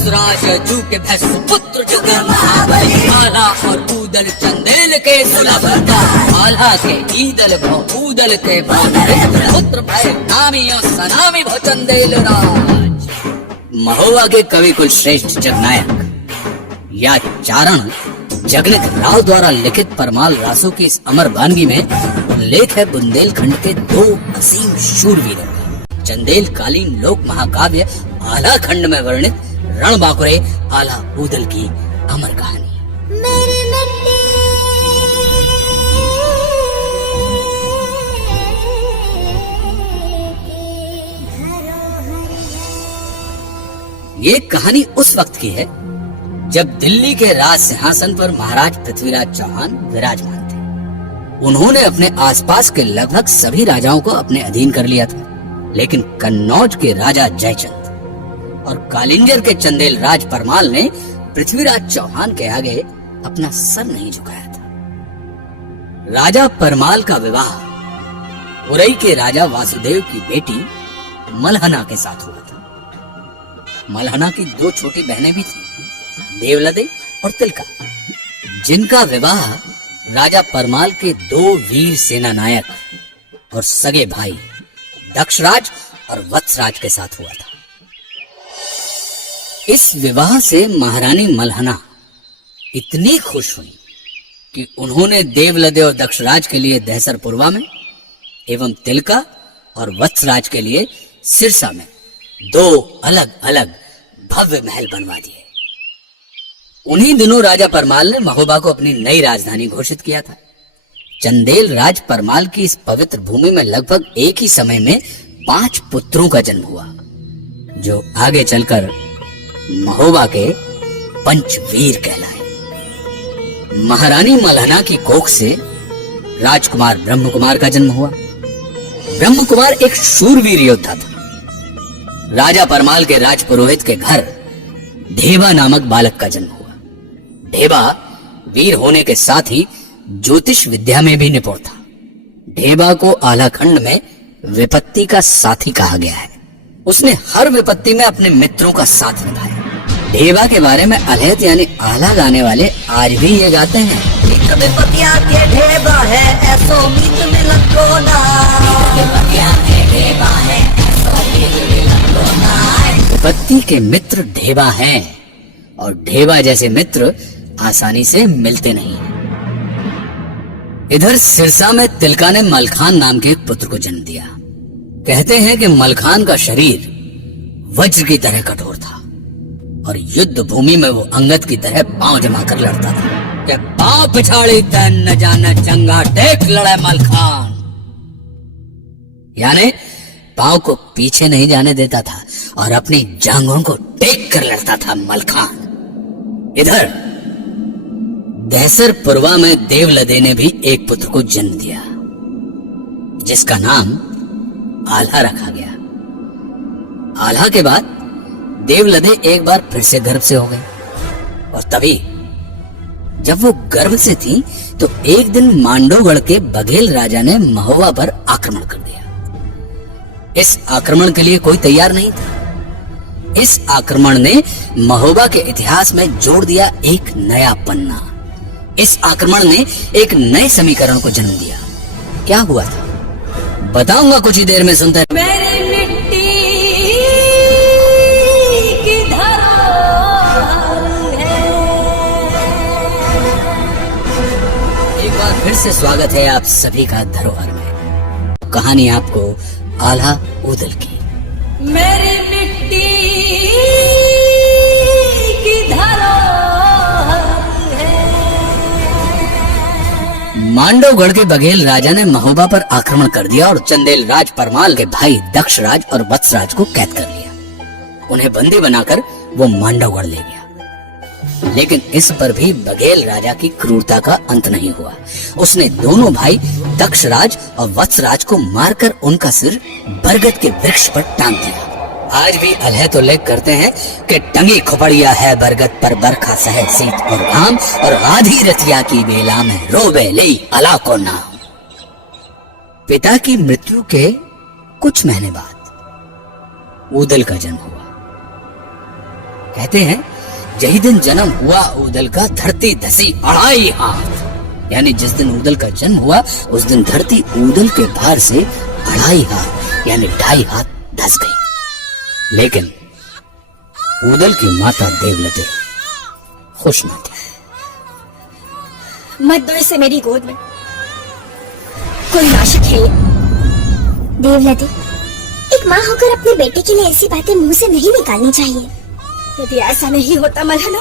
वत्सराज जू के भैंस पुत्र जुग महाबली। आला और ऊदल चंदेल के सुलभ आला के ईदल भो ऊदल के पुत्र भय नामी और सनामी भो चंदेल राज। महोबा के कवि कुल श्रेष्ठ जगनायक या चारण जगनित राव द्वारा लिखित परमाल रासों की इस अमर वानगी में उल्लेख है बुंदेलखंड के दो असीम शूरवीरों का। चंदेल कालीन लोक महाकाव्य आला खंड में वर्णित रणबांकुरे आला ऊदल की अमर कहानी। ये कहानी उस वक्त की है जब दिल्ली के राज सिंहासन पर महाराज पृथ्वीराज चौहान विराजमान थे। उन्होंने अपने आसपास के लगभग सभी राजाओं को अपने अधीन कर लिया था, लेकिन कन्नौज के राजा जयचंद और कालिंजर के चंदेल राज परमाल ने पृथ्वीराज चौहान के आगे अपना सर नहीं झुकाया था। राजा परमाल का विवाह उरई के राजा वासुदेव की बेटी मलहना के साथ हुआ था। मलहना की दो छोटी बहनें भी थीं, देवलदे और तिलका, जिनका विवाह राजा परमाल के दो वीर सेना नायक और सगे भाई दक्षराज और वत्सराज के साथ हुआ था। इस विवाह से महारानी मलहना इतनी खुश हुई कि उन्होंने देवलदे और दक्षराज के लिए दहसरपुरवा में एवं तिलका और वत्सराज के लिए सिरसा में दो अलग अलग भव्य महल बनवा दिए। उन्हीं दिनों राजा परमाल ने महोबा को अपनी नई राजधानी घोषित किया था। चंदेल राज परमाल की इस पवित्र भूमि में लगभग एक ही समय में 5 पुत्रों का जन्म हुआ, जो आगे चलकर महोबा के पंचवीर कहलाए। महारानी मलहना की कोख से राजकुमार ब्रह्म कुमार का जन्म हुआ। ब्रह्म कुमार एक शूरवीर योद्धा था। राजा परमाल के राजपुरोहित के घर ढेबा नामक बालक का जन्म हुआ। ढेबा वीर होने के साथ ही ज्योतिष विद्या में भी निपुण था। ढेबा को आलाखंड में विपत्ति का साथी कहा गया है। उसने हर विपत्ति में अपने मित्रों का साथ निभाया। ढेबा के बारे में अलहत यानी आला गाने वाले आज भी ये गाते हैं, विपत्तियां के ढेबा है ऐसो मीत मिलन को ना। विपत्ति के मित्र ढेबा हैं और ढेबा जैसे मित्र आसानी से मिलते नहीं। इधर सिरसा में तिलका ने मलखान नाम के एक पुत्र को जन्म दिया। कहते हैं कि मलखान का शरीर वज्र की तरह कठोर था और युद्ध भूमि में वो अंगद की तरह पांव जमा कर लड़ता था। क्या पांव पिछाड़ी तन न जाने चंगा टेक लड़े मलखान, यानी पांव को पीछे नहीं जाने देता था और अपनी जांघों को टेक कर लड़ता था मलखान। इधर दहसरपुरवा में देवलदे ने भी एक पुत्र को जन्म दिया, जिसका नाम आल्हा रखा गया। आल्हा के बाद देवलदे एक बार फिर से गर्भ से हो गए और तभी जब वो गर्भ से थी तो एक दिन मांडोगढ़ के बघेल राजा ने महोबा पर आक्रमण कर दिया। इस आक्रमण के लिए कोई तैयार नहीं था। इस आक्रमण ने महोबा के इतिहास में जोड़ दिया एक नया पन्ना। इस आक्रमण ने एक नए समीकरण को जन्म दिया। क्या हुआ था बताऊंगा कुछ ही देर में, सुनते मेरी मिट्टी की धरोहर है। एक बार फिर से स्वागत है आप सभी का धरोहर में। कहानी आपको आल्हा ऊदल की। मेरी मिट्टी की धरोहर है। मांडवगढ़ के बघेल राजा ने महोबा पर आक्रमण कर दिया और चंदेल राज परमाल के भाई दक्षराज और वत्सराज को कैद कर लिया। उन्हें बंदी बनाकर वो मांडवगढ़ ले गया। लेकिन इस पर भी बघेल राजा की क्रूरता का अंत नहीं हुआ। उसने दोनों भाई दक्षराज और वत्सराज को मारकर उनका सिर बरगद के वृक्ष पर टांग दिया। आज भी अलहत उल्लेख करते हैं कि टंगी खुपड़िया है बरगद पर बरखा सहे शीत और घाम, और आधी रतिया की बेला में रोबे ले अला को नाम। पिता की मृत्यु के कुछ महीने बाद ऊदल का जन्म हुआ। कहते हैं यही दिन जन्म हुआ ऊदल का धरती धसी 2.5 हाथ। यानी जिस दिन ऊदल का जन्म हुआ उस दिन धरती ऊदल के भार से 2.5 हाथ यानी 2.5 हाथ धस गई। लेकिन ऊदल की माता देवलते खुश न थी। मत दो इसे मेरी गोद में, कोई नाशक है ये। देवलते, एक माँ होकर अपने बेटे के लिए ऐसी बातें मुंह से नहीं निकालनी चाहिए। यदि ऐसा नहीं होता मलहना,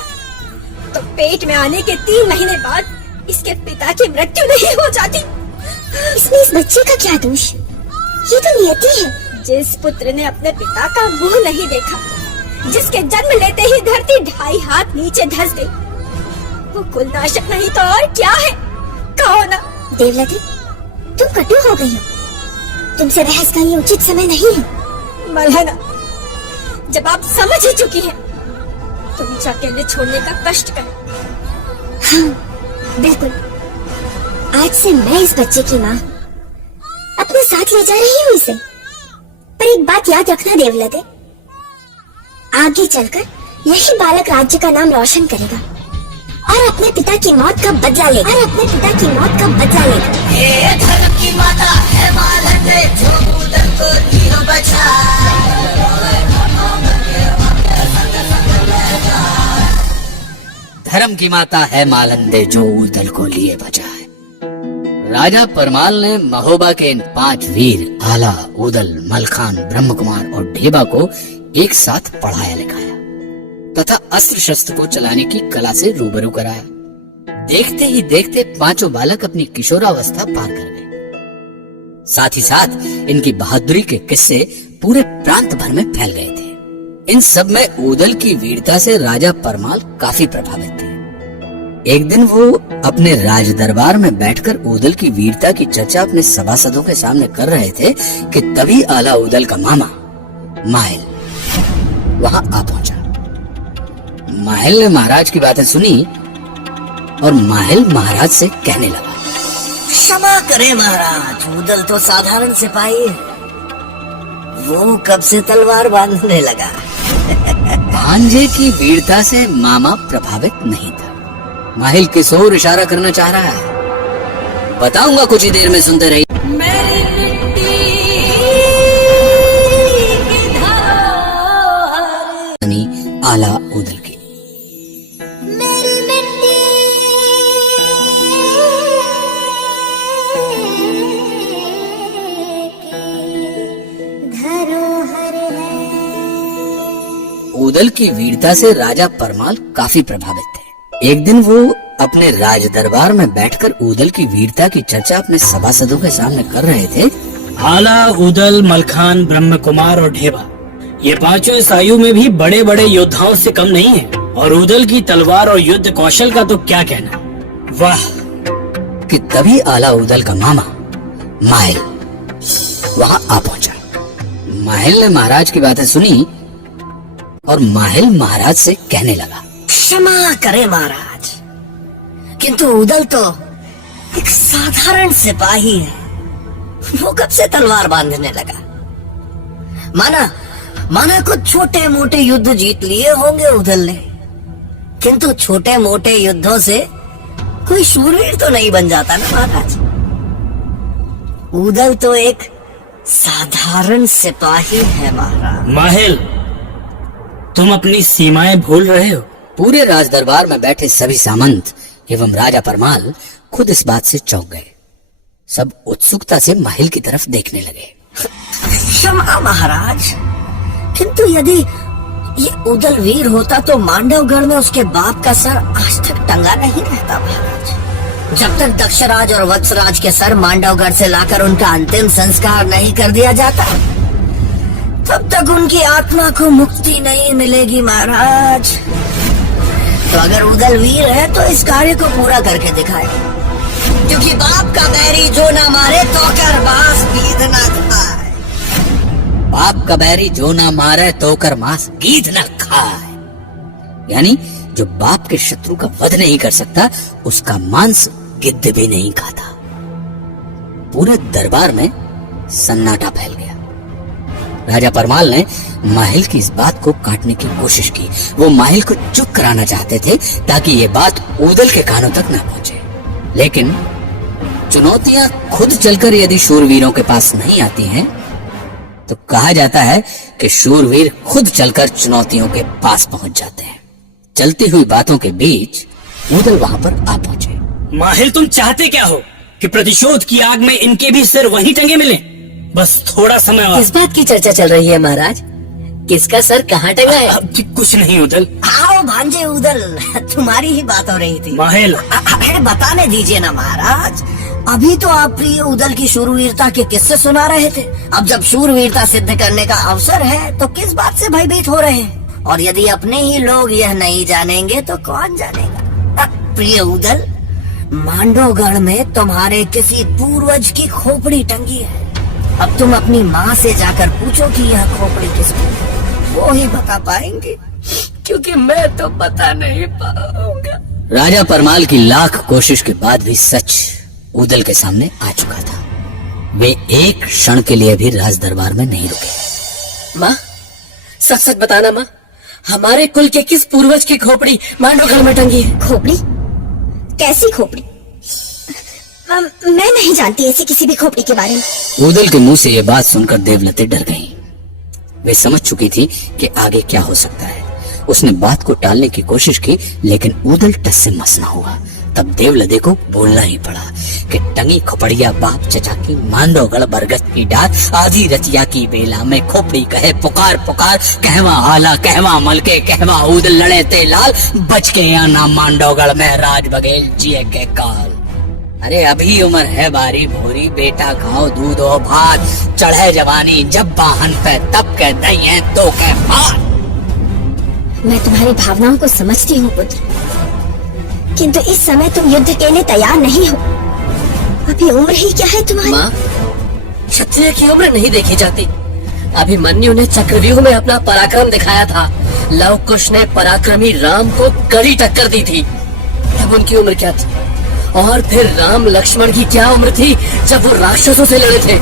तो पेट में आने के 3 महीने बाद इसके पिता की मृत्यु नहीं हो जाती। इसमें इस बच्चे का क्या दोष? ये तो नियति है। जिस पुत्र ने अपने पिता का मुंह नहीं देखा, जिसके जन्म लेते ही धरती 2.5 हाथ नीचे धस गई, वो कुलनाशक नहीं तो और क्या है? कहो ना। देवलते, तुम कटु हो गई हो। तुमसे बहस का ये उचित समय नहीं है। मलहना, जब आप समझ ही चुकी हैं, तो मुझे अकेले छोड़ने का कष्ट करें। हाँ, बिल्कुल। आज से मैं इस बच्चे की माँ अपने साथ ले जा रही हूँ इसे। पर एक बात याद रखना देवलते, आगे चलकर यही बालक राज्य का नाम रोशन करेगा और अपने पिता की मौत का बदला लेगा। ये धर्म की माता है मालंदे, जो ऊदल को लियो बचाए। धर्म की माता है मालंदे, जो ऊदल को लिए बचाए। राजा परमाल ने महोबा के इन 5 वीर आला, ऊदल, मलखान, ब्रह्म कुमार और ढेबा को एक साथ पढ़ाया लिखाया तथा अस्त्र शस्त्र को चलाने की कला से रूबरू कराया। देखते ही देखते 5 बालक अपनी किशोरावस्था पार कर गए। साथ ही साथ इनकी बहादुरी के किस्से पूरे प्रांत भर में फैल गए थे। इन सब में ऊदल की वीरता से राजा परमाल काफी प्रभावित थे। एक दिन वो अपने राज दरबार में बैठकर ऊदल की वीरता की चर्चा अपने सभासदों के सामने कर रहे थे कि तभी आला ऊदल का मामा माहिल वहां आ पहुंचा। माहिल ने महाराज की बातें सुनी और माहिल महाराज से कहने लगा, क्षमा करें महाराज, ऊदल तो साधारण सिपाही है, वो कब से तलवार बांधने लगा। भांजे की वीरता से मामा प्रभावित नहीं था। माहिल किस ओर इशारा करना चाह रहा है बताऊंगा, कुछ ही देर में सुनते रहिए। आला ऊदल की ऊदल की वीरता से राजा परमाल काफी प्रभावित थे। एक दिन वो अपने राज दरबार में बैठकर ऊदल की वीरता की चर्चा अपने सभासदों के सामने कर रहे थे। आला, ऊदल, मलखान, ब्रह्म कुमार और ढेबा, ये 5 इस आयु में भी बड़े बड़े योद्धाओं से कम नहीं है। और ऊदल की तलवार और युद्ध कौशल का तो क्या कहना। वाह! कि तभी आला ऊदल का मामा माहिल वहां आ पहुंचा। माहिल ने महाराज की बातें सुनी और माहिल महाराज से कहने लगा, क्षमा करें महाराज, किंतु ऊदल तो एक साधारण सिपाही है, वो कब से तलवार बांधने लगा। माना कुछ छोटे मोटे युद्ध जीत लिए होंगे ऊदल ने, किंतु छोटे मोटे युद्धों से कोई शूरवीर तो नहीं बन जाता ना महाराज। ऊदल तो एक साधारण सिपाही है महाराज। माहिल, तुम अपनी सीमाएं भूल रहे हो। पूरे राज दरबार में बैठे सभी सामंत एवं राजा परमाल खुद इस बात से चौंक गए। सब उत्सुकता से माहिल की तरफ देखने लगे। क्षमा महाराज, किंतु यदि ये ऊदल वीर होता तो मांडवगढ़ में उसके बाप का सर आज तक टंगा नहीं रहता महाराज। जब तक दक्षराज और वत्सराज के सर मांडवगढ़ से लाकर उनका अंतिम संस्कार नहीं कर दिया जाता, तब तक उनकी आत्मा को मुक्ति नहीं मिलेगी महाराज। तो अगर ऊदल वीर है तो इस कार्य को पूरा करके दिखाए, क्योंकि बाप का बैरी जो ना मारे तो कर बास गीध ना खाए। बाप का बैरी जो ना मारे तो कर मांस गीध न खाए। यानी जो बाप के शत्रु का वध नहीं कर सकता उसका मांस गिद्ध भी नहीं खाता। पूरे दरबार में सन्नाटा फैल गया। राजा परमाल ने माहिल की इस बात को काटने की कोशिश की। वो माहिल को चुप कराना चाहते थे ताकि ये बात ऊदल के कानों तक ना पहुंचे। लेकिन चुनौतियां खुद चलकर यदि शूरवीरों के पास नहीं आती हैं, तो कहा जाता है कि शूरवीर खुद चलकर चुनौतियों के पास पहुंच जाते हैं। चलती हुई बातों के बीच ऊदल वहां पर आ पहुंचे। माहिल, तुम चाहते क्या हो कि प्रतिशोध की आग में इनके भी सिर वहीं टंगे मिले? बस थोड़ा समय और। किस बात की चर्चा चल रही है महाराज? किसका सर कहाँ टंगा है? अब कुछ नहीं उदल। आओ भांजे उदल, तुम्हारी ही बात हो रही थी। माहिल, अरे बताने दीजिए ना महाराज। अभी तो आप प्रिय उदल की शूरवीरता के किस्से सुना रहे थे। अब जब शूरवीरता सिद्ध करने का अवसर है तो किस बात से भयभीत हो रहे हैं? और यदि अपने ही लोग यह नहीं जानेंगे तो कौन जानेगा? प्रिय उदल, मांडवगढ़ में तुम्हारे किसी पूर्वज की खोपड़ी टंगी है। अब तुम अपनी माँ से जाकर पूछो कि यह खोपड़ी किसकी है। वो ही बता पाएंगे, क्योंकि मैं तो बता नहीं पाऊंगा। राजा परमाल की लाख कोशिश के बाद भी सच ऊदल के सामने आ चुका था। वे एक क्षण के लिए भी राज दरबार में नहीं रुके। माँ, सच सच बताना माँ, हमारे कुल के किस पूर्वज की खोपड़ी मांडवगढ़ में टंगी है? खोपड़ी? कैसी खोपड़ी? मैं नहीं जानती ऐसी किसी भी खोपड़ी के बारे में। ऊदल के मुंह से यह बात सुनकर देवलते डर गईं। वे समझ चुकी थी कि आगे क्या हो सकता है। उसने बात को टालने की कोशिश की, लेकिन ऊदल टस से मस न हुआ। तब देवलते को बोलना ही पड़ा कि टंगी खोपड़िया बाप चचा की, मांडवगढ़ बरगद की डाल, आधी रतिया की बेला में खोपड़ी कहे पुकार पुकार, कहवा आला कहवा मलके, कहवा ऊदल लड़े ते लाल, बच के आना मांडवगढ़ में राज बघेल जिए के काल। अरे अभी उम्र है बारी भोरी, बेटा खाओ दूध और भात, चढ़े जवानी जब बाहन पे तब कह दई है तो कह मार। मैं तुम्हारी भावनाओं को समझती हूँ पुत्र, किंतु इस समय तुम युद्ध के लिए तैयार नहीं हो। अभी उम्र ही क्या है तुम्हारी? माँ, क्षत्रिय की उम्र नहीं देखी जाती। अभिमन्यु ने चक्रव्यूह में अपना पराक्रम दिखाया था। लव कुश ने पराक्रमी राम को कड़ी टक्कर दी थी। अब उनकी उम्र क्या थी? और फिर राम लक्ष्मण की क्या उम्र थी जब वो राक्षसों से लड़े थे?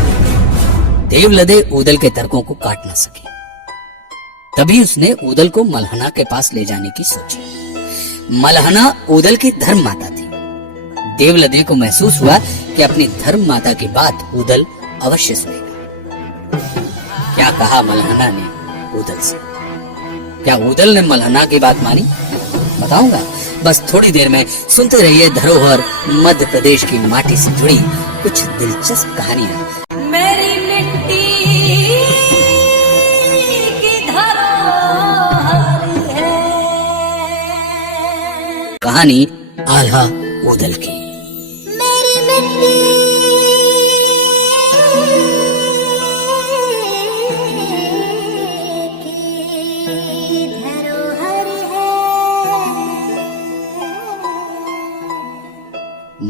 देवलते ऊदल के तर्कों को काट न सके। तभी उसने ऊदल को मलहना के पास ले जाने की सोची। मलहना ऊदल की धर्म माता थी। देवलते को महसूस हुआ कि अपनी धर्म माता की बात ऊदल अवश्य सुनेगा। क्या कहा मलहना ने ऊदल से? क्या ऊदल ने मलहना की बात मानी? बताऊंगा, बस थोड़ी देर में। सुनते रहिए धरोहर मध्य प्रदेश की माटी से जुड़ी कुछ दिलचस्प कहानियां। मेरी मिट्टी की धरोहर है। कहानी आल्हा ऊदल की। मेरी मिट्टी की धरोहर है।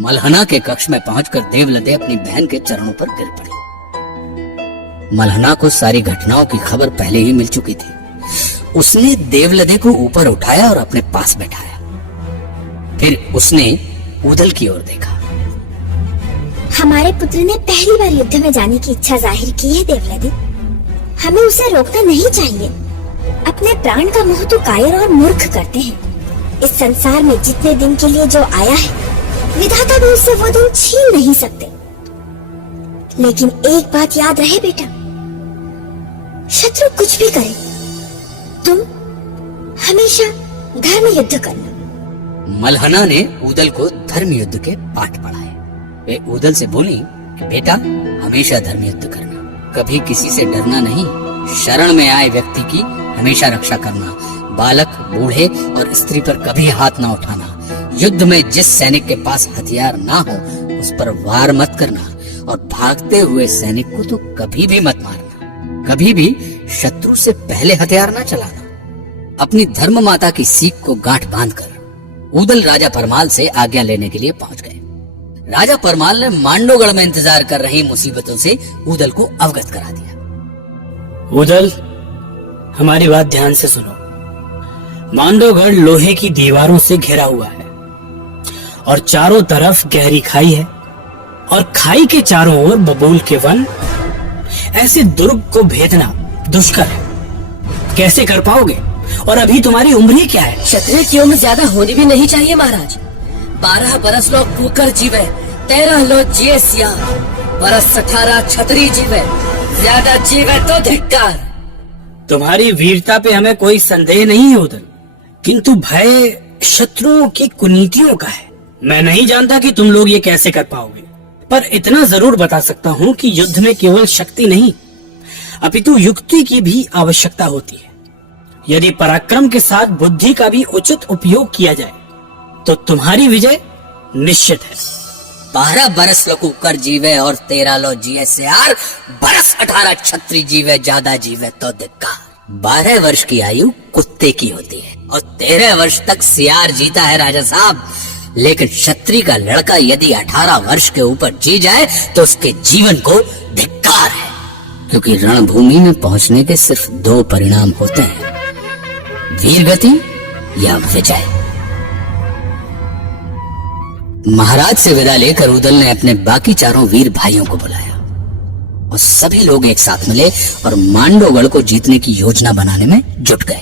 मलहना के कक्ष में पहुंचकर देवलते अपनी बहन के चरणों पर गिर पड़ी। मलहना को सारी घटनाओं की खबर पहले ही मिल चुकी थी। उसने देवलते को ऊपर उठाया और अपने पास बैठाया। फिर उसने ऊदल की ओर देखा। हमारे पुत्र ने पहली बार युद्ध में जाने की इच्छा जाहिर की है देवलते। हमें उसे रोकना नहीं चाहिए। अपने प्राण का मोह तो कायर और मूर्ख करते हैं। इस संसार में जितने दिन के लिए जो आया है, विधाता भी उससे वो दिन छीन नहीं सकते। लेकिन एक बात याद रहे बेटा, शत्रु कुछ भी करे, तुम हमेशा धर्म युद्ध करना। मलहना ने ऊदल को धर्म युद्ध के पाठ पढ़ाए। वे ऊदल से बोली कि बेटा, हमेशा धर्म युद्ध करना, कभी किसी से डरना नहीं, शरण में आए व्यक्ति की हमेशा रक्षा करना, बालक, बूढ़े और स्त्री पर कभी हाथ ना उठाना, युद्ध में जिस सैनिक के पास हथियार ना हो उस पर वार मत करना, और भागते हुए सैनिक को तो कभी भी मत मारना, कभी भी शत्रु से पहले हथियार ना चलाना। अपनी धर्म माता की सीख को गांठ बांधकर ऊदल राजा परमाल से आज्ञा लेने के लिए पहुंच गए। राजा परमाल ने मांडवगढ़ में इंतजार कर रही मुसीबतों से ऊदल को अवगत करा दिया। ऊदल, हमारी बात ध्यान से सुनो। मांडवगढ़ लोहे की दीवारों से घिरा हुआ है और चारों तरफ गहरी खाई है, और खाई के चारों ओर बबूल के वन। ऐसे दुर्ग को भेदना दुष्कर है, कैसे कर पाओगे? और अभी तुम्हारी उम्र ही क्या है? क्षत्रिय की उम्र ज्यादा होनी भी नहीं चाहिए महाराज। 12 बरस लो कुकर जीवे, 13 लो जिए सिया, बरस 18 छतरी जीवे, ज्यादा जीवे तो धिक्कार। तुम्हारी वीरता पे हमें कोई संदेह नहीं है उदल, किंतु भय शत्रुओं की कुनीतियों का है। मैं नहीं जानता कि तुम लोग ये कैसे कर पाओगे, पर इतना जरूर बता सकता हूँ कि युद्ध में केवल शक्ति नहीं अपितु युक्ति की भी आवश्यकता होती है। यदि पराक्रम के साथ बुद्धि का भी उचित उपयोग किया जाए तो तुम्हारी विजय निश्चित है। 12 बरस लो कुकर जीवे और 13 लो जिए सियार, बरस 18 छत्री जीवे, ज्यादा जीवे तो धिक्कार। 12 वर्ष की आयु कुत्ते की होती है और 13 वर्ष तक सियार जीता है राजा साहब, लेकिन क्षत्रिय का लड़का यदि 18 वर्ष के ऊपर जी जाए तो उसके जीवन को धिक्कार है, क्योंकि रणभूमि में पहुंचने के सिर्फ 2 परिणाम होते हैं, वीरगति या विजय। महाराज से विदा लेकर उदल ने अपने बाकी 4 वीर भाइयों को बुलाया और सभी लोग एक साथ मिले और मांडवगढ़ को जीतने की योजना बनाने में जुट गए।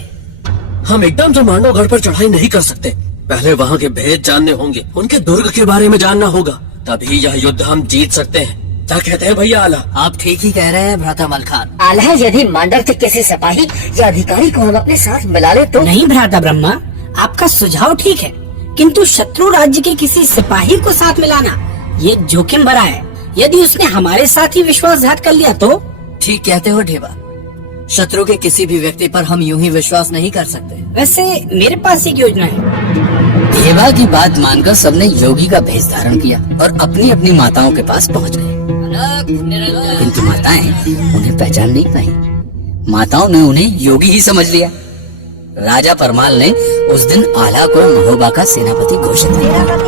हम एकदम से मांडवगढ़ पर चढ़ाई नहीं कर सकते, पहले वहाँ के भेद जानने होंगे, उनके दुर्ग के बारे में जानना होगा, तभी यह युद्ध हम जीत सकते हैं। क्या कहते हैं भैया आला? आप ठीक ही कह रहे हैं भ्राता मलखान। आला, यदि मांडव के किसी सिपाही या अधिकारी को हम अपने साथ मिला ले तो? नहीं भ्राता ब्रह्मा, आपका सुझाव ठीक है, किंतु शत्रु राज्य के किसी सिपाही को साथ मिलाना ये जोखिम भरा है। यदि उसने हमारे साथ ही विश्वासघात कर लिया तो? ठीक कहते हो ढेबा, शत्रु के किसी भी व्यक्ति पर हम यूं ही विश्वास नहीं कर सकते। वैसे मेरे पास एक योजना है। देवा की बात मानकर सबने योगी का भेष धारण किया और अपनी अपनी माताओं के पास पहुंच गए, किंतु माताएं उन्हें पहचान नहीं पाई। माताओं ने उन्हें योगी ही समझ लिया। राजा परमाल ने उस दिन आला को महोबा का सेनापति घोषित किया।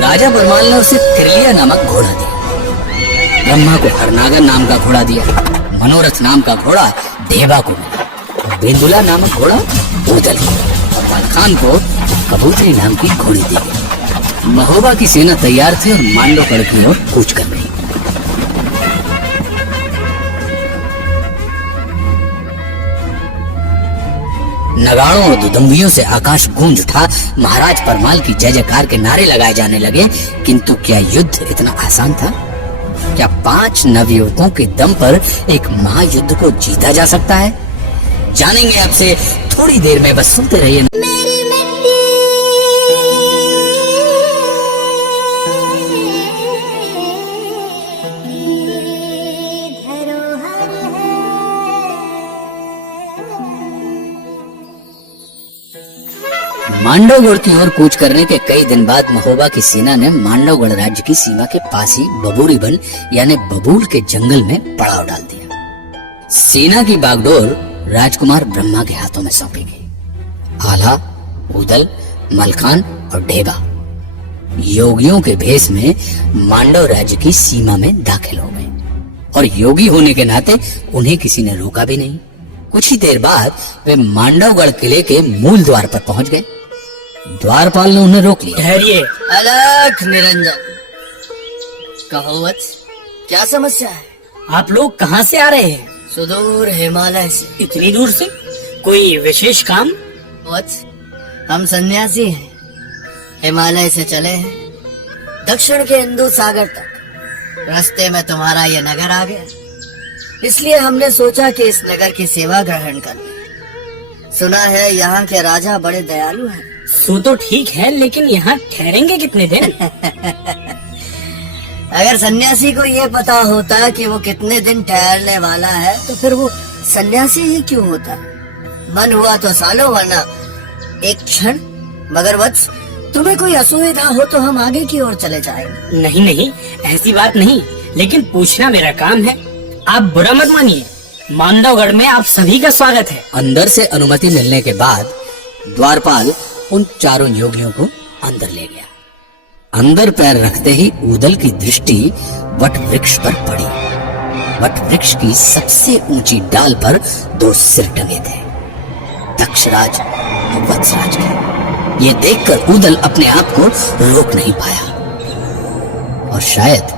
राजा परमाल ने उसे त्रिलिया नामक घोड़ा दिया, ब्रह्मा को हरनागर नाम का घोड़ा दिया, मनोरथ नाम का घोड़ा देवा को मिला, और बेंदुला नामक घोड़ा उदल को, और मलखान को कबूतरी नाम की घोड़ी दी गई। महोबा की सेना तैयार थी और मांडवगढ़ की ओर कूच कर गई। नगाड़ों और दुदुम्बियों से आकाश गूंज उठा। महाराज परमाल की जय जयकार के नारे लगाए जाने लगे, किंतु क्या युद्ध इतना आसान था? क्या 5 नवयुवकों के दम पर एक महायुद्ध को जीता जा सकता है? जानेंगे आपसे थोड़ी देर में, बस सुनते रहिए। मांडवगढ़ की ओर कूच करने के कई दिन बाद महोबा की सेना ने मांडवगढ़ राज्य की सीमा के पास ही बबूरी वन यानी बबूल के जंगल में पड़ाव डाल दिया। सेना की बागडोर राजकुमार ब्रह्मा के हाथों में सौंपी गई। आला, उदल, मलखान और ढेबा योगियों के भेष में मांडव राज्य की सीमा में दाखिल हो गए, और योगी होने के नाते उन्हें किसी ने रोका भी नहीं। कुछ ही देर बाद वे मांडवगढ़ किले के मूल द्वार पर पहुंच गए। द्वारपाल ने उन्हें रोक लिया। ठहरिए। अलख निरंजन, कहो वत्स, क्या समस्या है? आप लोग कहाँ से आ रहे हैं? सुदूर हिमालय से। इतनी दूर से? कोई विशेष काम? वत्स, हम सन्यासी हैं, हिमालय से चले हैं दक्षिण के हिंदू सागर तक। रास्ते में तुम्हारा ये नगर आ गया, इसलिए हमने सोचा कि इस नगर की सेवा ग्रहण कर लें। सुना है यहाँ के राजा बड़े दयालु हैं। सो तो ठीक है, लेकिन यहाँ ठहरेंगे कितने दिन? अगर सन्यासी को ये पता होता कि वो कितने दिन ठहरने वाला है तो फिर वो सन्यासी ही क्यों होता? मन हुआ तो सालों, वरना एक क्षण। मगर वत्स, तुम्हें कोई असुविधा हो तो हम आगे की ओर चले जाएंगे। नहीं नहीं, ऐसी बात नहीं, लेकिन पूछना मेरा काम है। आप बुरा मत मानिए, मांडवगढ़ में आप सभी का स्वागत है। अंदर से अनुमति मिलने के बाद द्वारपाल उन चारों योगियों को अंदर ले गया। अंदर पैर रखते ही ऊदल की दृष्टि वट वृक्ष पर पड़ी। वट वृक्ष की सबसे ऊंची डाल पर दो सिर टंगे थे, दक्षराज और वत्सराज के। ये देखकर ऊदल अपने आप को रोक नहीं पाया और शायद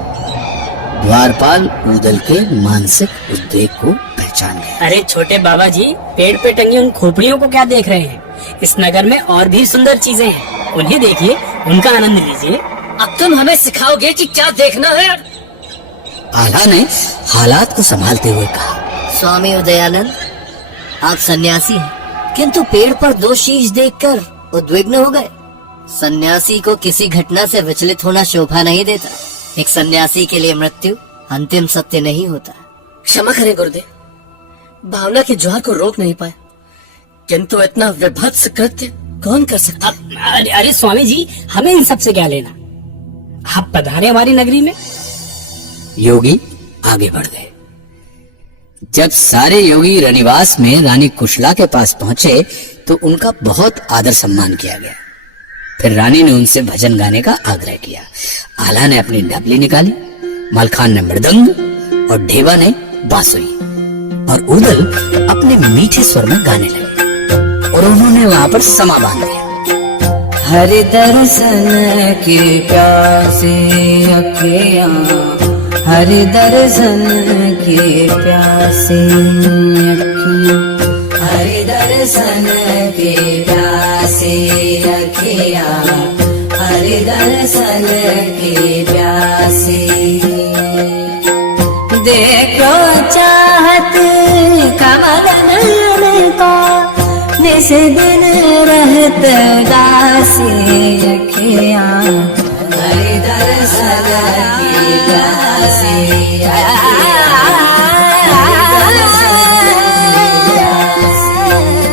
द्वारपाल ऊदल के मानसिक उद्वेग को पहचान गया। अरे छोटे बाबा जी, पेड़ पे टंगी उन खोपड़ियों को क्या देख रहे हैं? इस नगर में और भी सुंदर चीजें हैं, उन्हें देखिए, उनका आनंद लीजिए। अब तुम हमें सिखाओगे कि क्या देखना है? आला ने हालात को संभालते हुए कहा। स्वामी उदयानंद, आप सन्यासी हैं, किंतु पेड़ पर दो शीश देखकर उद्विग्न हो गए। सन्यासी को किसी घटना से विचलित होना शोभा नहीं देता। एक सन्यासी के लिए मृत्यु अंतिम सत्य नहीं होता। क्षमा करें गुरुदेव, भावना के ज्वार को रोक नहीं पाया, किंतु इतना विभत्स कृत्य कौन कर सकता? अरे स्वामी जी, हमें इन सब से क्या लेना? आप पधारे हमारी नगरी में। योगी आगे बढ़ गए। जब सारे योगी रनिवास में रानी कुशला के पास पहुंचे तो उनका बहुत आदर सम्मान किया गया। फिर रानी ने उनसे भजन गाने का आग्रह किया। आला ने अपनी डबली निकाली, मलखान ने मृदंग और ढेवा ने बांसुरी, और ऊदल अपने मीठे स्वर में गाने लगे और उन्होंने वहां पर समा बांध दिया। हरि दर्शन की प्यासे अखियाँ, हरि दर्शन की प्यासे अखियाँ, हरि दर्शन की प्यासे अखियाँ, हरि दर्शन की प्यासे। देखो चाहत कमल नयन का, निस दिन रहत उदासी अखियाँ, हरि दर्शन की प्यासे।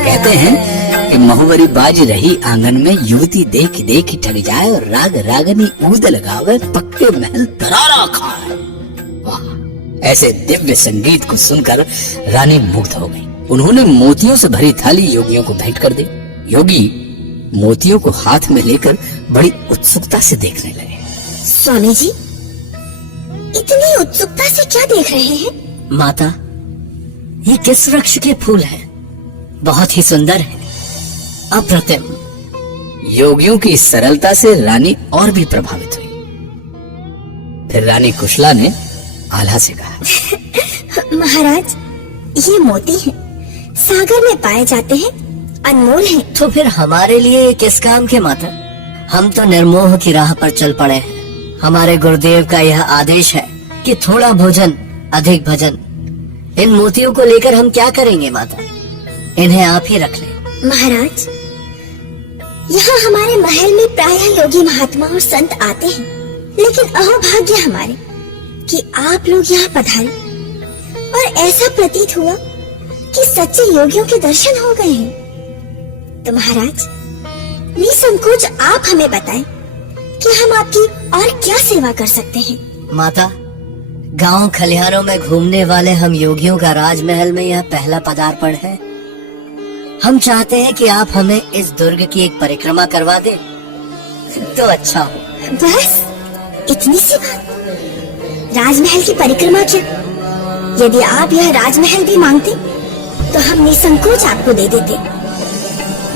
कहते हैं कि महुवरी बाज रही आंगन में, युवती देख देख ठग जाए और राग रागनी ऊद लगावे, पक्के महल दरारा खाए। वाह, ऐसे दिव्य संगीत को सुनकर रानी मुग्ध हो गई। उन्होंने मोतियों से भरी थाली योगियों को भेंट कर दी। योगी मोतियों को हाथ में लेकर बड़ी उत्सुकता से देखने लगे। स्वामी जी, इतनी उत्सुकता से क्या देख रहे हैं? माता, ये किस वृक्ष के फूल हैं? बहुत ही सुंदर है, अप्रतिम। योगियों की इस सरलता से रानी और भी प्रभावित हुई। फिर रानी कुशला ने आला से कहा। महाराज, ये मोती हैं, सागर में पाए जाते हैं, अनमोल हैं। तो फिर हमारे लिए ये किस काम के माता? हम तो निर्मोह की राह पर चल पड़े हैं। हमारे गुरुदेव का यह आदेश है कि थोड़ा भोजन अधिक भजन। इन मोतियों को लेकर हम क्या करेंगे माता? इन्हें आप ही रख लें। महाराज, यहाँ हमारे महल में प्रायः योगी महात्मा और संत आते हैं, लेकिन अहोभाग्य हमारे कि आप लोग यहाँ पधारे और ऐसा प्रतीत हुआ कि सच्चे योगियों के दर्शन हो गए हैं। तो महाराज, निसंकोच आप हमें बताएं कि हम आपकी और क्या सेवा कर सकते हैं। माता, गांव खलिहानों में घूमने वाले हम योगियों का राजमहल में यह पहला पदार्पण है। हम चाहते हैं कि आप हमें इस दुर्ग की एक परिक्रमा करवा दें तो अच्छा हो। बस इतनी सी बात? राजमहल की परिक्रमा क्या? यदि आप यह राजमहल भी मांगते तो हम निसंकोच आपको दे देते।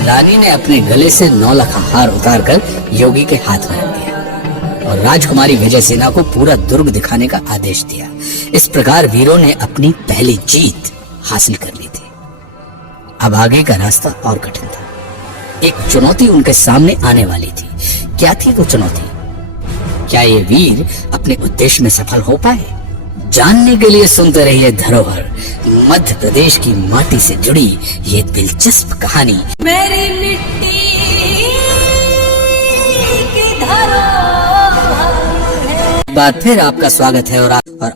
रानी ने अपने गले से 9 लाख हार उतारकर योगी के हाथ में रख दिया और राजकुमारी विजय सेना को पूरा दुर्ग दिखाने का आदेश दिया। इस प्रकार वीरों ने अपनी पहली जीत हासिल कर ली थी। अब आगे का रास्ता और कठिन था। एक चुनौती उनके सामने आने वाली थी। क्या थी वो चुनौती? क्या ये वीर अपने उद्देश्य में सफल हो पाए? जानने के लिए सुनते रहिए धरोहर, मध्य प्रदेश की माटी से जुड़ी ये दिलचस्प कहानी। मेरी मिट्टी की धरोहर। एक बार फिर आपका स्वागत है और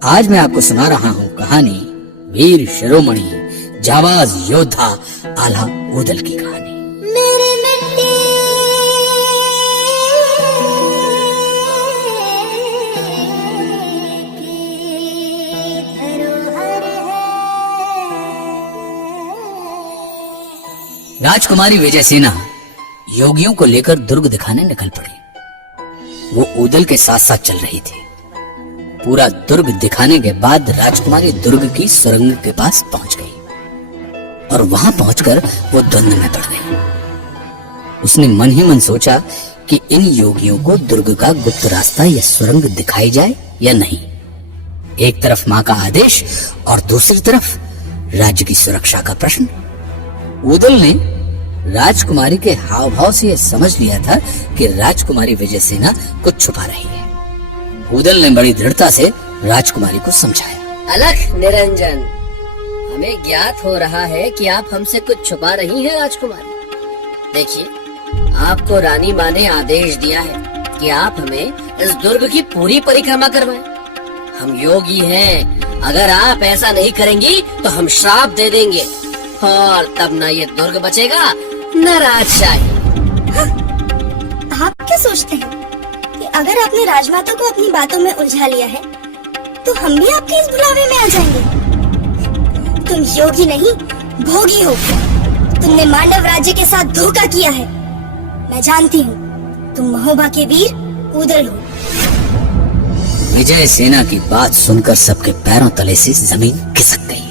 आज मैं आपको सुना रहा हूँ कहानी वीर शिरोमणि जाबाज योद्धा आला ऊदल की कहानी। मेरी मिट्टी की धरोहर है। राजकुमारी विजय सेना योगियों को लेकर दुर्ग दिखाने निकल पड़ी। वो ऊदल के साथ साथ चल रही थी। पूरा दुर्ग दिखाने के बाद राजकुमारी दुर्ग की सुरंग के पास पहुंच गई और वहां पहुंचकर वो द्वंद में पड़ गई। उसने मन ही मन सोचा कि इन योगियों को दुर्ग का गुप्त रास्ता या सुरंग दिखाई जाए या नहीं। एक तरफ मां का आदेश और दूसरी तरफ राज्य की सुरक्षा का प्रश्न। ऊदल ने राजकुमारी के हाव भाव से यह समझ लिया था कि राजकुमारी विजयसेना कुछ छुपा रही है। ऊदल ने बड़ी दृढ़ता से राजकुमारी को समझाया। अलख निरंजन, हमें ज्ञात हो रहा है कि आप हमसे कुछ छुपा रही हैं राजकुमारी। देखिए, आपको रानी माँ ने आदेश दिया है कि आप हमें इस दुर्ग की पूरी परिक्रमा करवाएं। हम योगी हैं, अगर आप ऐसा नहीं करेंगी तो हम श्राप दे देंगे और तब न ये दुर्ग बचेगा न राजशाही। आप क्या सोचते हैं कि अगर आपने राजमाता को अपनी बातों में उलझा लिया है तो हम भी आपके इस बुलावे में आ जाएंगे? तुम योगी नहीं, भोगी हो। तुमने मांडव राज्य के साथ धोखा किया है। मैं जानती हूँ तुम महोबा के वीर ऊदल हो। विजय सेना की बात सुनकर सबके पैरों तले से जमीन खिसक गई।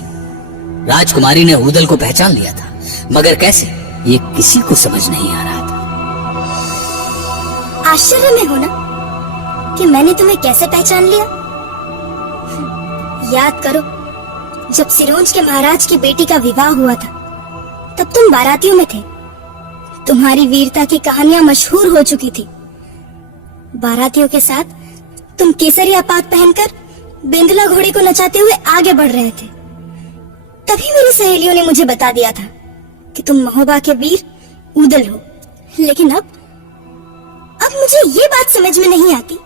राजकुमारी ने ऊदल को पहचान लिया था, मगर कैसे, ये किसी को समझ नहीं आ रहा था। आश्चर्य में हो ना कि मैंने तुम्हें कैसे पहचान लिया? याद करो, जब सिरोंज के महाराज की बेटी का विवाह हुआ था तब तुम बारातियों में थे। तुम्हारी वीरता की कहानियां मशहूर हो चुकी थी। बारातियों के साथ तुम केसरिया पाग पहनकर बेंदुला घोड़े को नचाते हुए आगे बढ़ रहे थे। तभी मेरी सहेलियों ने मुझे बता दिया था कि तुम महोबा के वीर ऊदल हो। लेकिन अब मुझे ये बात समझ में नहीं आती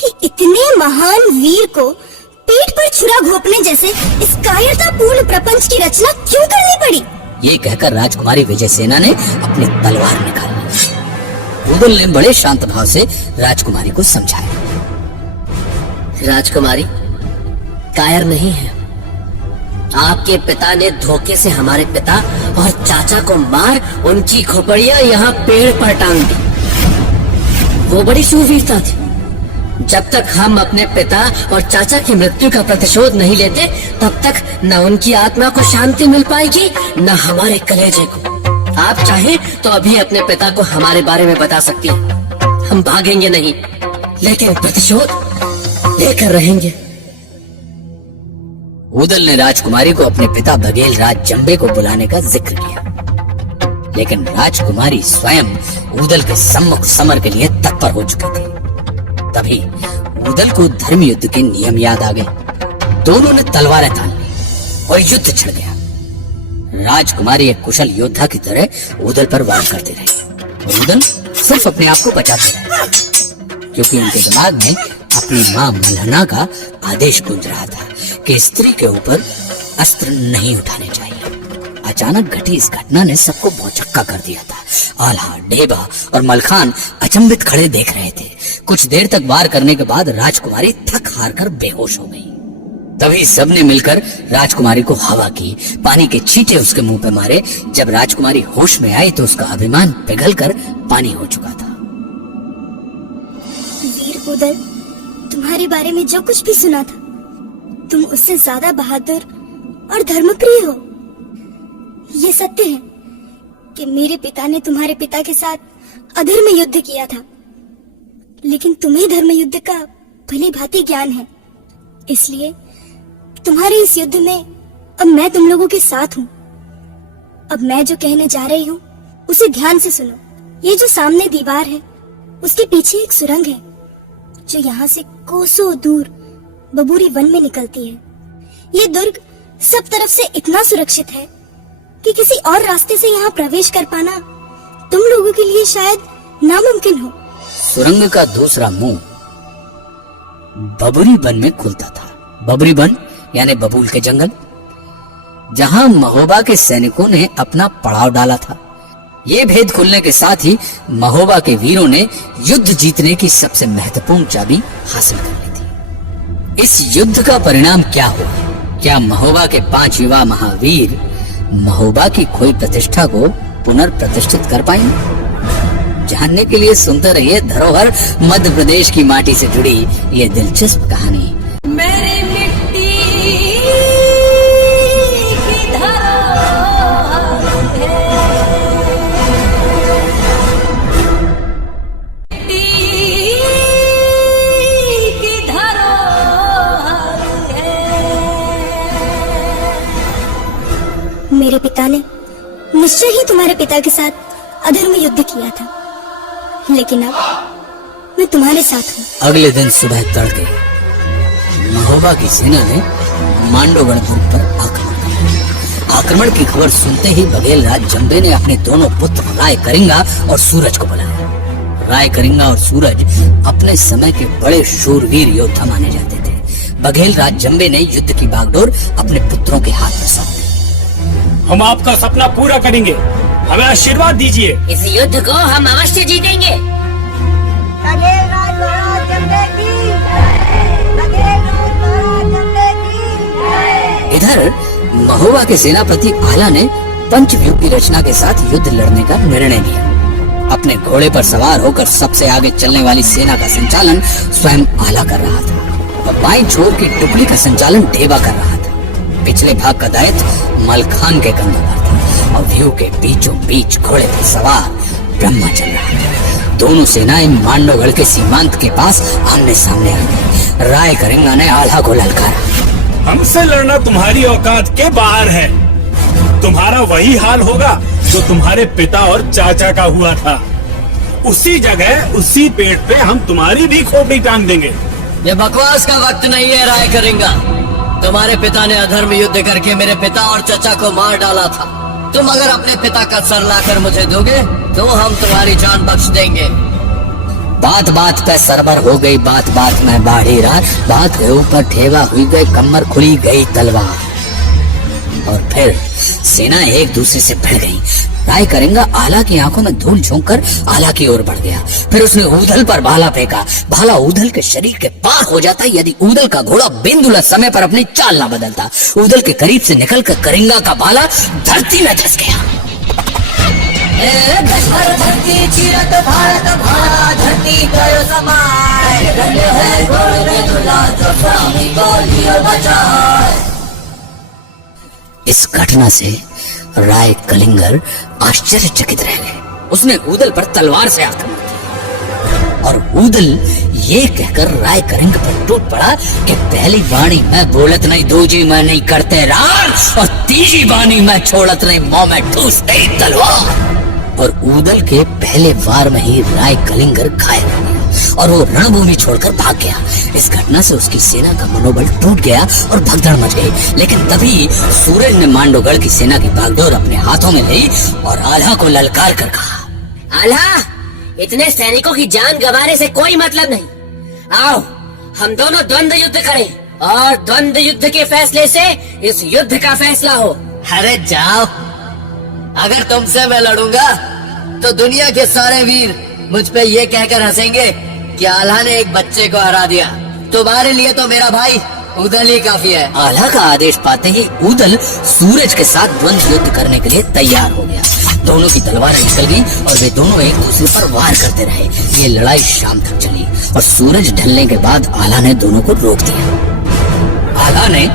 कि इतने महान वीर को पेट पर छुरा घोंपने जैसे इस कायरतापूर्ण प्रपंच की रचना क्यों करनी पड़ी? ये कहकर राजकुमारी विजयसेना ने अपनी तलवार निकाली। ऊदल ने बड़े शांत भाव से राजकुमारी को समझाया। राजकुमारी, कायर नहीं है। आपके पिता ने धोखे से हमारे पिता और चाचा को मार उनकी खोपड़ियां यहाँ पेड़ पर टांग दी। वो बड़ी शूरवीरता थी। जब तक हम अपने पिता और चाचा की मृत्यु का प्रतिशोध नहीं लेते तब तक न उनकी आत्मा को शांति मिल पाएगी न हमारे कलेजे को। आप चाहें तो अभी अपने पिता को हमारे बारे में बता सकती हैं। हम भागेंगे नहीं, लेकिन प्रतिशोध लेकर रहेंगे। ऊदल ने राजकुमारी को अपने पिता बघेल राज जंबे को बुलाने का जिक्र किया, लेकिन राजकुमारी स्वयं ऊदल के सम्मुख समर के लिए तत्पर हो चुकी थी। तभी ऊदल को धर्म युद्ध के नियम याद आ गए। दोनों ने तलवारें तान ली और युद्ध छिड़ गया। राजकुमारी एक कुशल योद्धा की तरह ऊदल पर वार करते रहे और ऊदल सिर्फ अपने आप को बचाते रहे, क्योंकि उनके दिमाग में अपनी मां मल्हना का आदेश गूंज रहा था कि स्त्री के ऊपर अस्त्र नहीं उठाने चाहिए। अचानक घटी इस घटना ने सबको भौचक्का कर दिया था। आल्हा, ढेबा और मलखान अचंभित खड़े देख रहे थे। कुछ देर तक वार करने के बाद राजकुमारी थक हार कर बेहोश हो गई। तभी सबने मिलकर राजकुमारी को हवा की, पानी के छींटे उसके मुंह पे मारे। जब राजकुमारी होश में आई तो उसका अभिमान पिघलकर पानी हो चुका था। वीर ऊदल, तुम्हारे बारे में जो कुछ भी सुना था, तुम उससे ज्यादा बहादुर और धर्मप्रिय हो। ये सत्य है कि मेरे पिता ने तुम्हारे पिता के साथ अधर्म युद्ध किया था, लेकिन तुम्हें धर्म युद्ध का भली भांति ज्ञान है। इसलिए तुम्हारे इस युद्ध में अब मैं तुम लोगों के साथ हूँ। अब मैं जो कहने जा रही हूँ उसे ध्यान से सुनो। ये जो सामने दीवार है उसके पीछे एक सुरंग है जो यहाँ से कोसों दूर बबूरी वन में निकलती है। ये दुर्ग सब तरफ से इतना सुरक्षित है कि किसी और रास्ते से यहाँ प्रवेश कर पाना तुम लोगों के लिए शायद नामुमकिन हो। सुरंग का दूसरा मुंह बबूरी वन में खुलता था। बबूरी वन यानी बबूल के जंगल, जहां महोबा के सैनिकों ने अपना पड़ाव डाला था। ये भेद खुलने के साथ ही महोबा के वीरों ने युद्ध जीतने की सबसे महत्वपूर्ण चाबी हासिल कर ली थी। इस युद्ध का परिणाम क्या हुआ? क्या महोबा के 5 युवा महावीर महोबा की खोई प्रतिष्ठा को पुनर्प्रतिष्ठित कर पाएंगे? जानने के लिए सुनते रहिए धरोहर मध्य प्रदेश की माटी से जुड़ी ये दिलचस्प कहानी। मेरी मिट्टी की धरोहर है, मिट्टी की धरोहर है। मेरे पिता ने निश्चय ही तुम्हारे पिता के साथ अधर्म युद्ध किया था, लेकिन अब मैं तुम्हारे साथ हूँ। अगले दिन सुबह तड़के महोबा की सेना ने मांडोगढ़ दुर्ग पर आक्रमण किया। आक्रमण की खबर सुनते ही बघेल राज जंबे ने अपने दोनों पुत्र राय करिंगा और सूरज को बुलाया। राय करिंगा और सूरज अपने समय के बड़े शूरवीर योद्धा माने जाते थे। बघेल राज जंबे ने युद्ध की बागडोर अपने पुत्रों के हाथ में सौंप दी। हम आपका सपना पूरा करेंगे, हमें आशीर्वाद दीजिए। इस युद्ध को हम अवश्य जीतेंगे। इधर महोबा के सेनापति आला ने पंचव्यूह की रचना के साथ युद्ध लड़ने का निर्णय लिया। अपने घोड़े पर सवार होकर सबसे आगे चलने वाली सेना का संचालन स्वयं आला कर रहा था और बाईं छोर की टुकड़ी का संचालन ढेबा कर रहा था। पिछले भाग का दायित्व मलखान के कंधों पर था और व्यूह के बीचों बीच घोड़े पर सवार ब्रह्मा चल रहा था। दोनों सेनाएं मांडोगढ़ के सीमांत के पास आमने सामने आ गई। राय करिंगा ने आला को ललकारा। हमसे लड़ना तुम्हारी औकात के बाहर है। तुम्हारा वही हाल होगा जो तुम्हारे पिता और चाचा का हुआ था। उसी जगह उसी पेड़ पे हम तुम्हारी भी खोपड़ी टांग देंगे। ये बकवास का वक्त नहीं है राय करिंगा। तुम्हारे पिता ने अधर्म युद्ध करके मेरे पिता और चचा को मार डाला था। तुम अगर अपने पिता का सर लाकर मुझे दोगे तो हम तुम्हारी जान बख्श देंगे। बात बात पे सरबर हो गई, बात बात में बाढ़ी रात, बात के ऊपर ठेवा हुई गई, कमर खुली गई तलवार और फिर सेना एक दूसरे से भिड़ गई। राय करिंगा आला की आंखों में धूल झोंककर आला की ओर बढ़ गया। फिर उसने ऊधल पर भाला फेंका। भाला ऊधल के शरीर के पार हो जाता यदि ऊधल का घोड़ा बिंदुला समय पर अपनी चाल न बदलता। ऊधल के करीब से निकलकर करिंगा का भाला धरती में धंस गया। धरती चीरत भारत भाला धरती करो समाए, धन्य है घोड़ में दूल्हा जो स्वामी को लियो बचाए। इस घटना से राय कलिंगर आश्चर्यचकित रह गए। उसने ऊदल पर तलवार से आक्रमण किया और ऊदल ये कहकर राय करिंग पर टूट पड़ा कि पहली वाणी मैं बोलत नहीं, दूजी मैं नहीं करते रार और तीसरी वाणी मैं छोड़त नहीं, मुंह में ठूस गई तलवार। और ऊदल के पहले वार में ही राय कलिंगर घायल हो गया और वो रणभूमि छोड़कर भाग गया। इस घटना से उसकी सेना का मनोबल टूट गया और भगदड़ मच गई। लेकिन तभी सूरज ने मांडोगढ़ की सेना की बागडोर अपने हाथों में ली और आल्हा को ललकार कर कहा, आल्हा, इतने सैनिकों की जान गंवाने से कोई मतलब नहीं। आओ हम दोनों द्वंद्व युद्ध करें और द्वंद्व युद्ध के फैसले से इस युद्ध का फैसला हो। अरे जाओ, अगर तुमसे मैं लड़ूंगा तो दुनिया के सारे वीर मुझ पे ये कहकर हंसेंगे कि आल्हा ने एक बच्चे को हरा दिया। तुम्हारे लिए तो मेरा भाई ऊदल ही काफी है। आल्हा का आदेश पाते ही ऊदल सूरज के साथ द्वंद्व युद्ध करने के लिए तैयार हो गया। दोनों की तलवारें निकल गई और वे दोनों एक दूसरे पर वार करते रहे। ये लड़ाई शाम तक चली और सूरज ढलने के बाद आल्हा ने दोनों को रोक दिया। आल्हा ने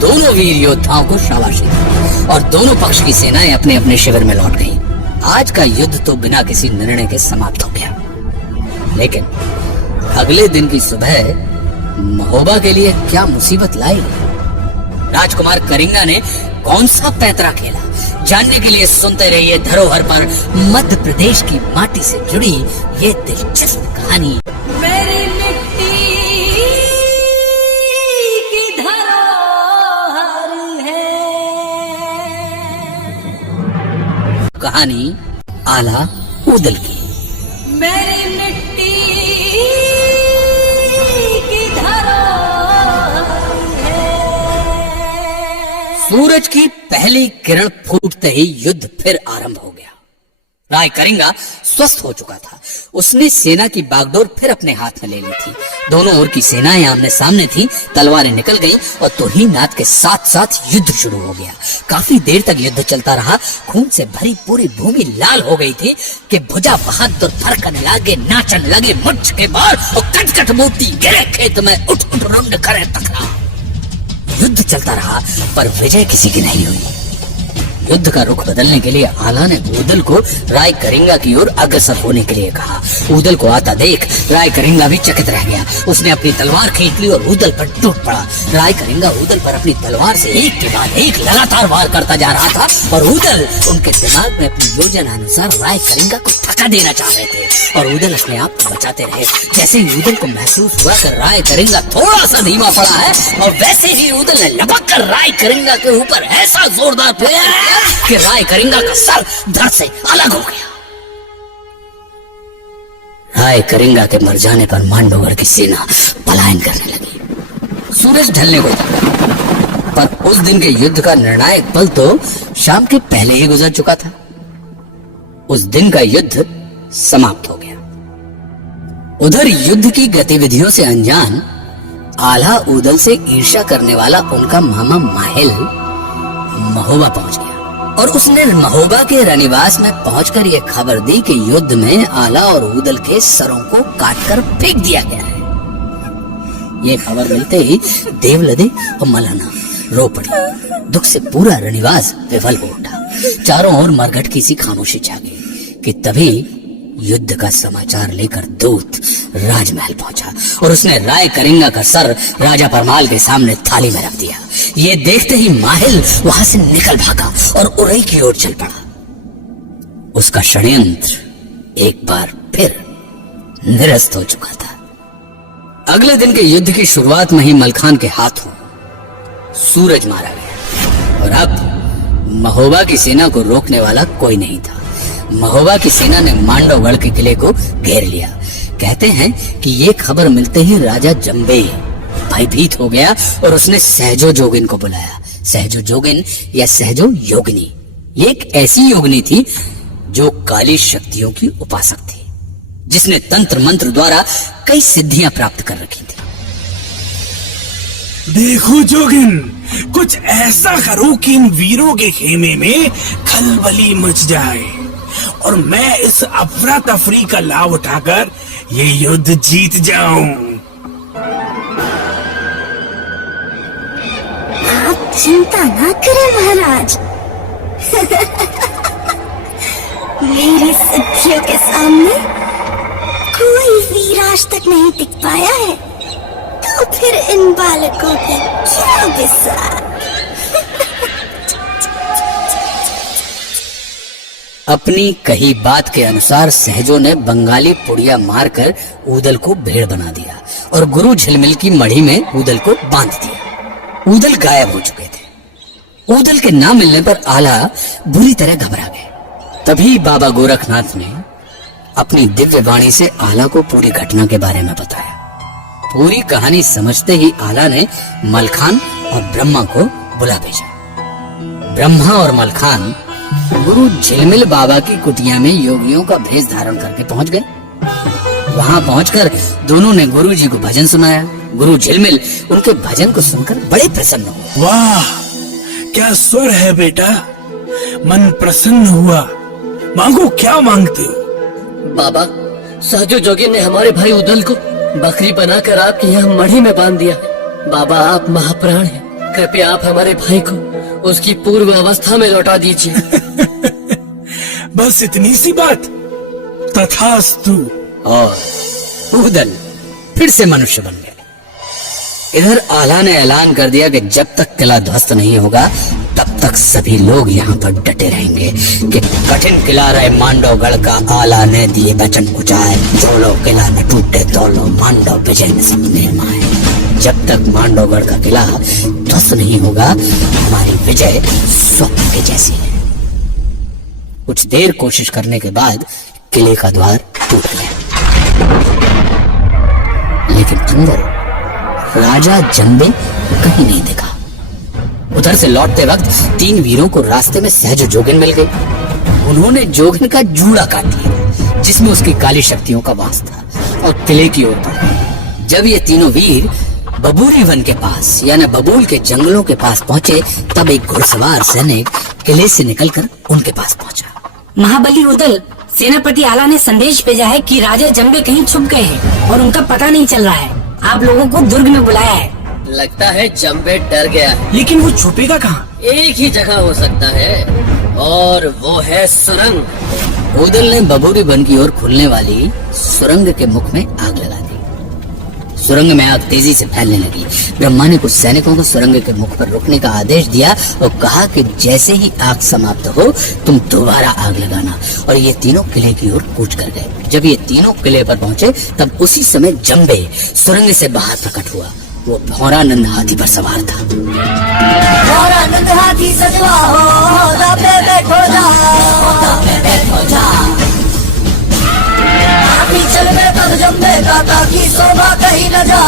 दोनों वीर योद्धाओं को शाबाशी दी और दोनों पक्ष की सेनाएं अपने अपने शिविर में लौट गईं। आज का युद्ध तो बिना किसी निर्णय के समाप्त हो गया। लेकिन अगले दिन की सुबह महोबा के लिए क्या मुसीबत लाई। राजकुमार करिंगा ने कौन सा पैंतरा खेला, जानने के लिए सुनते रहिए धरोहर पर मध्य प्रदेश की माटी से जुड़ी ये दिलचस्प कहानी। मेरी मिट्टी की धरोहर है, कहानी आला ऊदल की। मेरी मिट्टी की धरोहर है। सूरज की पहली किरण फूटते ही युद्ध फिर आरंभ हो गया। राय करिंगा स्वस्थ हो चुका था। उसने सेना की बागडोर फिर अपने हाथ में ले ली थी। दोनों ओर की सेनाएं आमने सामने थी, तलवारें निकल गईं और तुहीनाद के साथ साथ युद्ध शुरू हो गया। काफी देर तक युद्ध चलता रहा। खून से भरी पूरी भूमि लाल हो गई थी कि भुजा बहादुर फरकन लागे, नाचन लगे मुझ के बाल और कटकट मोती गिरे खेत में, उठ उठ रुंड करे तकरा। युद्ध चलता रहा पर विजय किसी की नहीं हुई। युद्ध का रुख बदलने के लिए आला ने ऊदल को राय करिंगा की ओर अग्रसर होने के लिए कहा। ऊदल को आता देख राय करिंगा भी चकित रह गया। उसने अपनी तलवार खींच ली और ऊदल पर टूट पड़ा। राय करिंगा ऊदल पर अपनी तलवार से एक के बाद एक लगातार वार करता जा रहा था और ऊदल उनके दिमाग में अपनी योजना अनुसार राय करिंगा को थका देना चाह रहे थे और ऊदल अपने आप को बचाते रहे। जैसे ही ऊदल को महसूस हुआ कि राय करिंगा थोड़ा सा धीमा पड़ा है और वैसे ही ऊदल ने लपक कर राय करिंगा के ऊपर ऐसा जोरदार फेंका कि राय करिंगा का सर धड़ से अलग हो गया। राय करिंगा के मर जाने पर मांडवगढ़ की सेना पलायन करने लगी। सूरज ढलने को था पर उस दिन के युद्ध का निर्णायक पल तो शाम के पहले ही गुजर चुका था। उस दिन का युद्ध समाप्त हो गया। उधर युद्ध की गतिविधियों से अनजान आला ऊदल से ईर्ष्या करने वाला उनका मामा माहिल महोबा पहुंच गया और उसने महोबा के रनिवास में पहुंचकर यह खबर दी कि युद्ध में आला और ऊदल के सरों को काटकर फेंक दिया गया है। ये खबर मिलते ही देवलदे और मलहना रो पड़ी। दुख से पूरा रनिवास विफल हो उठा। चारों ओर मरघट की सी खामोशी छा गई कि तभी युद्ध का समाचार लेकर दूत राजमहल पहुंचा और उसने राय करिंगा का सर राजा परमाल के सामने थाली में रख दिया। ये देखते ही माहिल वहां से निकल भागा और उरई की ओर चल पड़ा। उसका षड्यंत्र एक बार फिर निरस्त हो चुका था। अगले दिन के युद्ध की शुरुआत में ही मलखान के हाथों सूरज मारा गया और अब महोबा की सेना को रोकने वाला कोई नहीं था। महोबा की सेना ने मांडवगढ़ के किले को घेर लिया। कहते हैं कि ये खबर मिलते ही राजा जंबे भयभीत हो गया और उसने सहजो जोगिन को बुलाया। सहजो जोगिन या सहजो योगिनी ये एक ऐसी योगिनी थी जो काली शक्तियों की उपासक थी, जिसने तंत्र मंत्र द्वारा कई सिद्धियां प्राप्त कर रखी थी। देखो जोगिन, कुछ ऐसा करो कि इन वीरों के खेमे में खलबली मच जाए और मैं इस अफरा तफरी का लाभ उठाकर ये युद्ध जीत जाऊं। आप चिंता ना करें महाराज। मेरी सिद्धियों के सामने कोई वीर आज तक नहीं टिक पाया है, तो फिर इन बालकों की क्या बिसात। अपनी कही बात के अनुसार सहजो ने बंगाली पुड़िया मारकर ऊदल को भेड़ बना दिया और गुरु झिलमिल की मढ़ी में ऊदल को बांध दिया। ऊदल गायब हो चुके थे। ऊदल के ना मिलने पर आला बुरी तरह घबरा गए। तभी बाबा गोरखनाथ ने अपनी दिव्य वाणी से आला को पूरी घटना के बारे में बताया। पूरी कहानी समझते ही आला ने मलखान और ब्रह्मा को बुला भेजा। ब्रह्मा और मलखान गुरु झिलमिल बाबा की कुटिया में योगियों का भेष धारण करके पहुंच गए। वहां पहुंचकर दोनों ने गुरु जी को भजन सुनाया। गुरु झिलमिल उनके भजन को सुनकर बड़े प्रसन्न हुए। वाह, क्या स्वर है बेटा, मन प्रसन्न हुआ। मांगो, क्या मांगते हो? बाबा, सहजो जोगी ने हमारे भाई उदल को बकरी बनाकर आपके यहाँ मढ़ी में बांध दिया। बाबा, आप महाप्राण हैं, कृपया आप हमारे भाई को उसकी पूर्व अवस्था में लौटा दीजिए। बस इतनी सी बात? तथास्तु। और ऊदल फिर से मनुष्य बन गए। इधर आला ने ऐलान कर दिया कि जब तक किला ध्वस्त नहीं होगा तब तक सभी लोग यहाँ पर डटे रहेंगे कि कठिन किला रहे मांडवगढ़ का आला ने दिए वचन उचाए, जो लोग किला न टूटे तो लो मांडव विजय में सपने माए। जब तक मांडवगढ़ का किला ध्वस्त नहीं होगा हमारी विजय स्वप्न के जैसी है। कुछ देर कोशिश करने के बाद किले का द्वार टूट गया, लेकिन अंदर राजा जंबे कहीं नहीं दिखा। उधर से लौटते वक्त 3 वीरों को रास्ते में सहज जोगिन मिल गई। उन्होंने जोगन का जूड़ा काट लिया जिसमें उसकी काली शक्तियों का वास था और किले की ओर बढ़े। जब ये तीनों वीर बबूरी वन के पास यानी बबूल के जंगलों के पास पहुंचे तब एक घुड़सवार सैनिक किले से निकलकर उनके पास पहुंचा। महाबली उदल, सेनापति आला ने संदेश भेजा है कि राजा जंबे कहीं छुप गए हैं और उनका पता नहीं चल रहा है। आप लोगों को दुर्ग में बुलाया है। लगता है जंबे डर गया है। लेकिन वो छुपेगा कहाँ? एक ही जगह हो सकता है और वो है सुरंग। उदल ने बबूरी वन की ओर खुलने वाली सुरंग के मुख में आग लगा दी। सुरंग में आग तेजी से फैलने लगी। ब्रह्मा ने कुछ सैनिकों को सुरंग के मुख पर रुकने का आदेश दिया और कहा कि जैसे ही आग समाप्त हो तुम दोबारा आग लगाना। और ये तीनों किले की ओर कूच कर गए। जब ये तीनों किले पर पहुंचे तब उसी समय जंबे सुरंग से बाहर प्रकट हुआ। वो भौरानंद हाथी पर सवार था। भौरानंद हाथी सजवा हो, दाबे बैठो जा, दाबे बैठो जा। हाथी चल में तब जंबे का ताकि शोभा कहीं न जा,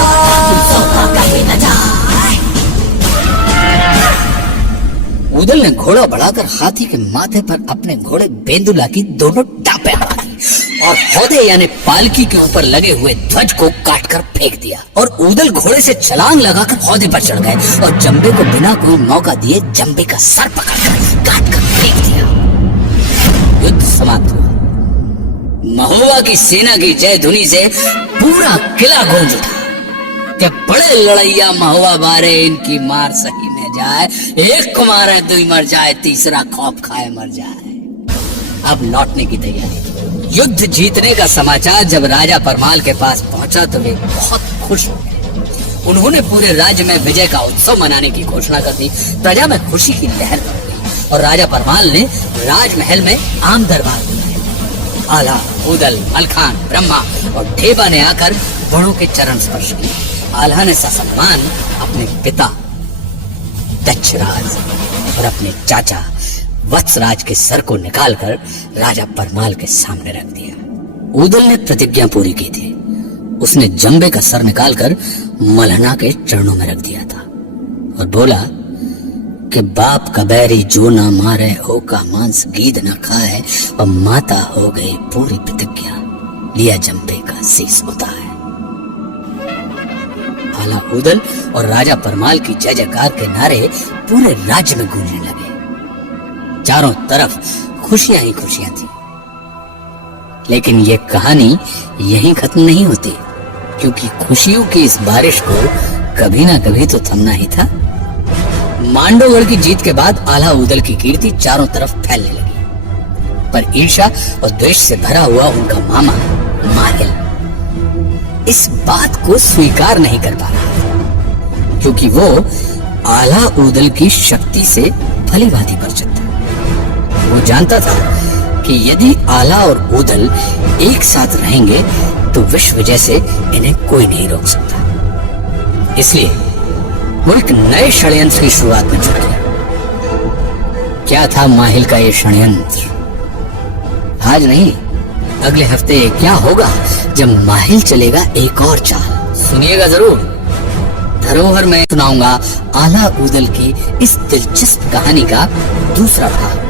शोभा कहीं न जा। उदल ने घोड़ा बढ़ाकर हाथी के माथे पर अपने घोड़े बेंदुला की दोनों टापे मारी और हौदे यानी पालकी के ऊपर लगे हुए ध्वज को काटकर फेंक दिया। और उदल घोड़े से छलांग लगाकर हौदे पर चढ़ गए और जंबे को बिना कोई मौका दिए जंबे का सर पकड़कर काटकर फेंक दिया। युद्ध समाप्त हुआ। महुआ की सेना की जय धुनी से पूरा किला गूंज उठा कि बड़े लड़ैया महुआ बारे, इनकी मार सही में जाए। एक को मारे दुई मर जाए, तीसरा खौफ खाए मर जाए। अब लौटने की तैयारी। युद्ध जीतने का समाचार जब राजा परमाल के पास पहुंचा तो वे बहुत खुश हो गए। उन्होंने पूरे राज्य में विजय का उत्सव मनाने की घोषणा कर दी। प्रजा में खुशी की लहर दौड़ गई और राजा परमाल ने राजमहल में आम दरबार बुलाया। आला, उदल, मलखान, ब्रह्मा और ढेबा ने आकर बड़ों के चरण स्पर्श किए। आल्हा ने ससम्मान अपने पिता दक्षराज और अपने चाचा वत्सराज के सर को निकालकर राजा परमाल के सामने रख दिया। उदल ने प्रतिज्ञा पूरी की थी। उसने जंबे का सर निकालकर मलहना के चरणों में रख दिया था और बोला कि बाप का बैरी जो ना मारे, हो का मांस गीद न खाए, और माता हो गई पूरी प्रतिज्ञा, लिया जंबे का शीश उतार। आला उदल और राजा परमाल की जय जयकार के नारे पूरे राज्य में गूंजने लगे। चारों तरफ खुशियां ही खुशियां थी। लेकिन ये कहानी यहीं खत्म नहीं होती, क्योंकि खुशियों की इस बारिश को कभी ना कभी तो थमना ही था। मांडवगढ़ की जीत के बाद आला उदल की कीर्ति चारों तरफ फैलने लगी, पर ईर्ष्या और द्वेष से भरा हुआ उनका मामा माहिल इस बात को स्वीकार नहीं कर पा रहा, क्योंकि वो आला उदल की शक्ति से भली भांति परिचित था। वो जानता था कि यदि आला और उदल एक साथ रहेंगे तो विश्व विजय से इन्हें कोई नहीं रोक सकता। इसलिए वो एक नए षड्यंत्र की शुरुआत में जुट गया। क्या था माहिल का ये षड्यंत्र? आज नहीं, अगले हफ्ते क्या होगा जब माहिल चलेगा एक और चाल, सुनिएगा जरूर। धरोहर में सुनाऊंगा आला उदल की इस दिलचस्प कहानी का दूसरा भाग।